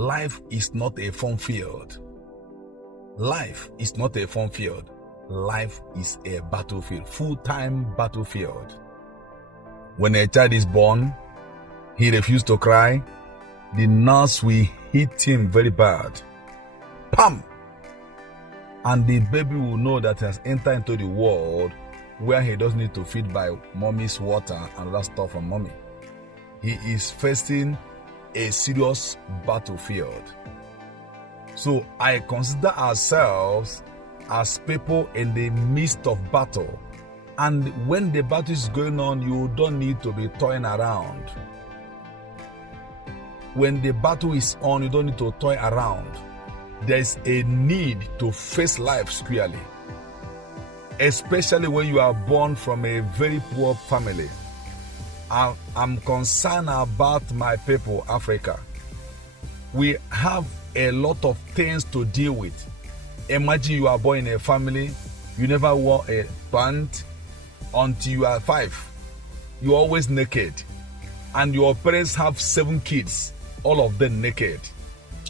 life is not a fun field. Life is not a fun field. Life is a battlefield, full-time battlefield. When a child is born, he refuses to cry, the nurse will hit him very bad. Pam! And the baby will know that he has entered into the world where he doesn't need to feed by mommy's water and other stuff from mommy. He is facing a serious battlefield. So I consider ourselves as people in the midst of battle. And when the battle is going on, you don't need to be toying around. When the battle is on, you don't need to toy around. There is a need to face life squarely. Especially when you are born from a very poor family. I'm concerned about my people, Africa. We have a lot of things to deal with. Imagine you are born in a family, you never wore a pant until you are 5. You're always naked. And your parents have 7 kids, all of them naked.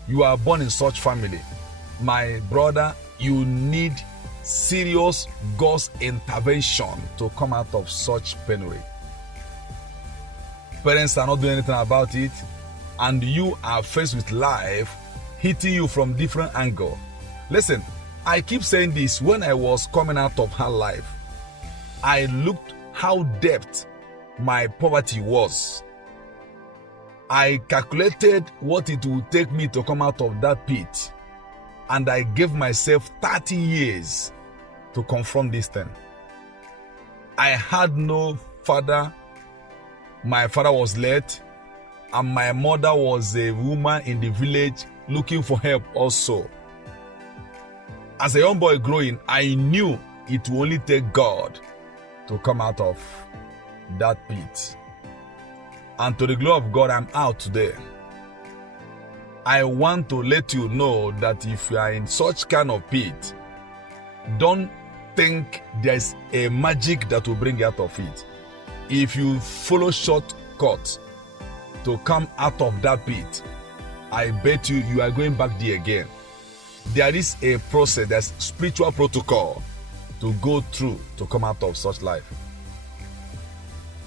You are born in such family. My brother, you need serious God's intervention to come out of such penury. Parents are not doing anything about it, and you are faced with life hitting you from different angles. Listen, I keep saying this. When I was coming out of her life, I looked how depth my poverty was. I calculated what it would take me to come out of that pit, and I gave myself 30 years to confront this thing. I had no father. My father was late, and my mother was a woman in the village looking for help also. As a young boy growing, I knew it would only take God to come out of that pit. And to the glory of God, I'm out today. I want to let you know that if you are in such kind of pit, don't think there's a magic that will bring you out of it. If you follow shortcuts to come out of that pit, I bet you are going back there again. There is a process, there's spiritual protocol to go through to come out of such life.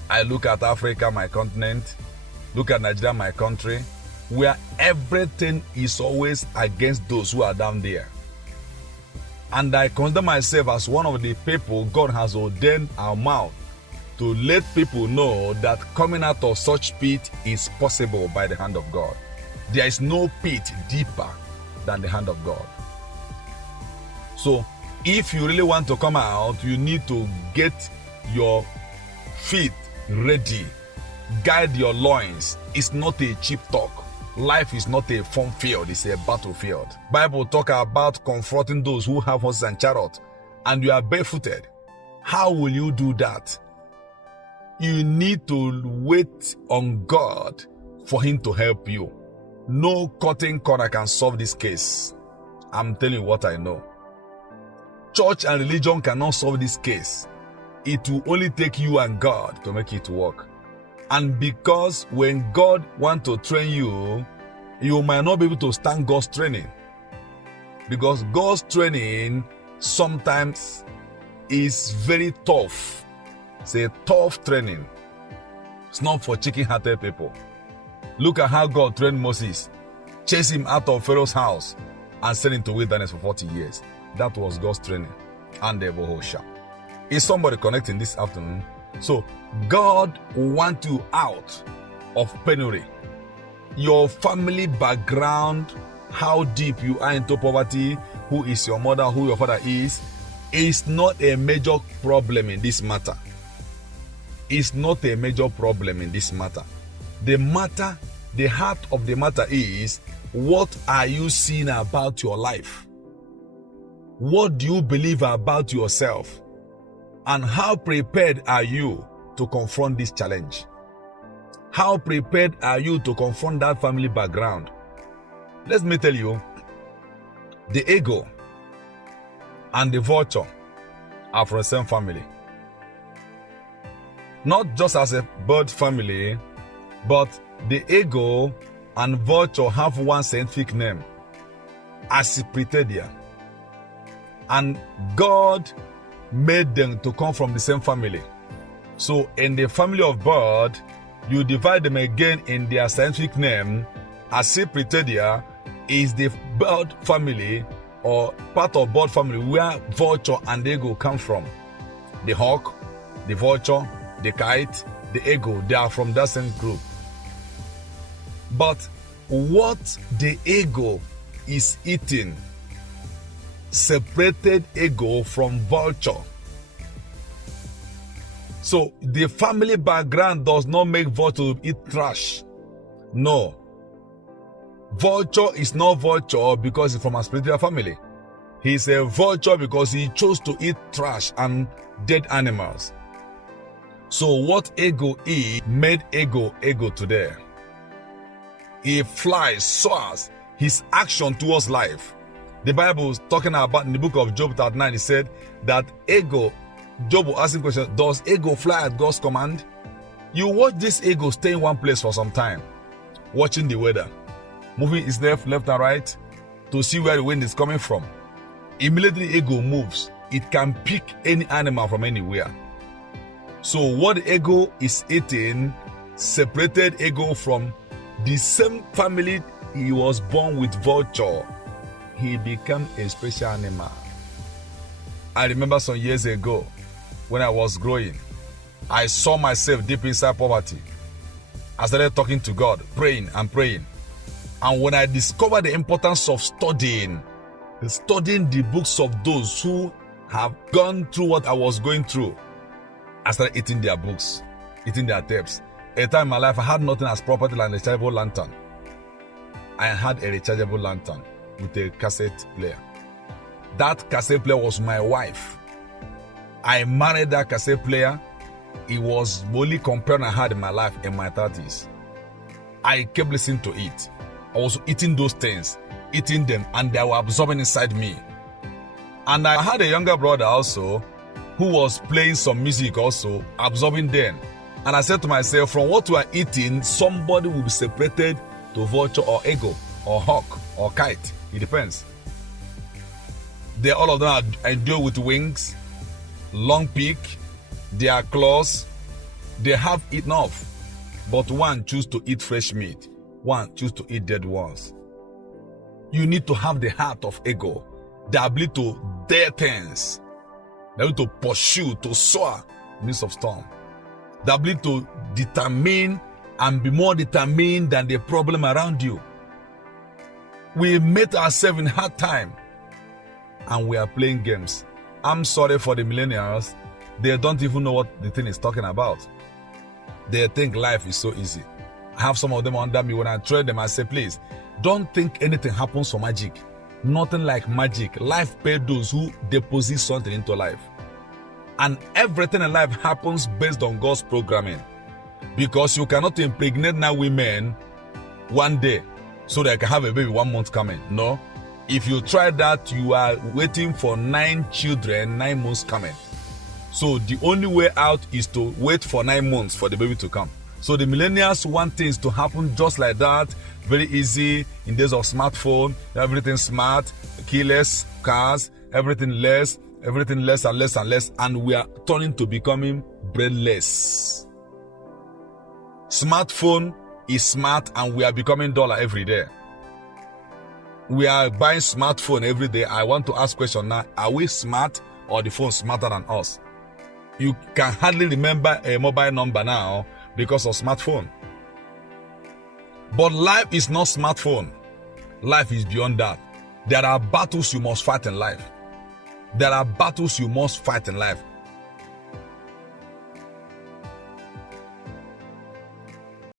I look at Africa, my continent, look at Nigeria, my country, where everything is always against those who are down there. And I consider myself as one of the people God has ordained our mouth to let people know that coming out of such pit is possible by the hand of God. There is no pit deeper than the hand of God. So if you really want to come out, you need to get your feet ready. Guide your loins. It's not a cheap talk. Life is not a fun field, it's a battlefield. Bible talk about confronting those who have horses and chariots, and you are barefooted. How will you do that? You need to wait on God for Him to help you. No cutting corner can solve this case. I'm telling you what I know. Church and religion cannot solve this case. It will only take you and God to make it work. And because when God wants to train you, you might not be able to stand God's training. Because God's training sometimes is very tough. It's a tough training. It's not for chicken-hearted people. Look at how God trained Moses. Chased him out of Pharaoh's house and sent him to wilderness for 40 years. That was God's training. And the Bohosha. Is somebody connecting this afternoon? So God wants you out of penury. Your family background, how deep you are into poverty, who is your mother, who your father is not a major problem in this matter. It's not a major problem in this matter. The heart of the matter is, what are you seeing about your life? What do you believe about yourself? And how prepared are you to confront this challenge? How prepared are you to confront that family background? Let me tell you, the ego and the vulture are from the same family. Not just as a bird family, but the ego and vulture have one scientific name, Asclepiadia. And God made them to come from the same family. So in the family of bird, you divide them again in their scientific name. Asclepiadia is the bird family or part of bird family where vulture and eagle come from. The hawk, the vulture, the kite, the eagle, they are from that same group. But what the eagle is eating separated eagle from vulture. So the family background does not make vulture eat trash. No. Vulture is not vulture because he's from a spiritual family. He's a vulture because he chose to eat trash and dead animals. So what eagle eat made eagle today. He flies, soars, his action towards life. The Bible is talking about in the book of Job 39, it said that eagle, Job was asking questions, does eagle fly at God's command? You watch this eagle stay in one place for some time, watching the weather, moving its left and right to see where the wind is coming from. Immediately eagle moves, it can pick any animal from anywhere. So what eagle is eating separated eagle from the same family he was born with vulture. He became a special animal. I remember some years ago when I was growing, I saw myself deep inside poverty. I started talking to God, praying and praying. And when I discovered the importance of studying the books of those who have gone through what I was going through, I started eating their books, eating their tapes. At a time in my life, I had nothing as property like a rechargeable lantern. I had a rechargeable lantern with a cassette player. That cassette player was my wife. I married that cassette player. It was the only companion I had in my life in my 30s. I kept listening to it. I was eating those things, eating them, and they were absorbing inside me. And I had a younger brother also who was playing some music also, absorbing them. And I said to myself, from what we are eating, somebody will be separated to vulture or eagle or hawk or kite. It depends. All of them are endowed with wings, long beak, their claws. They have enough. But one choose to eat fresh meat. One choose to eat dead ones. You need to have the heart of eagle, the ability to dare things, the ability to pursue, to soar in the midst of storm, the ability to determine and be more determined than the problem around you. We met ourselves in hard time and we are playing games. I'm sorry for the millennials. They don't even know what the thing is talking about. They think life is so easy. I have some of them under me. When I train them, I say, please, don't think anything happens for magic. Nothing like magic. Life pays those who deposit something into life. And everything in life happens based on God's programming. Because you cannot impregnate now women one day so they can have a baby 1 month coming. No. If you try that, you are waiting for 9 children, 9 months coming. So the only way out is to wait for 9 months for the baby to come. So the millennials want things to happen just like that, very easy, in days of smartphone, everything smart, keyless, cars, everything less and less and less, and we are turning to becoming brainless. Smartphone is smart and we are becoming duller every day. We are buying smartphone every day. I want to ask question now, are we smart or the phone smarter than us? You can hardly remember a mobile number now because of smartphone. But life is not smartphone. Life is beyond that. There are battles you must fight in life. There are battles you must fight in life.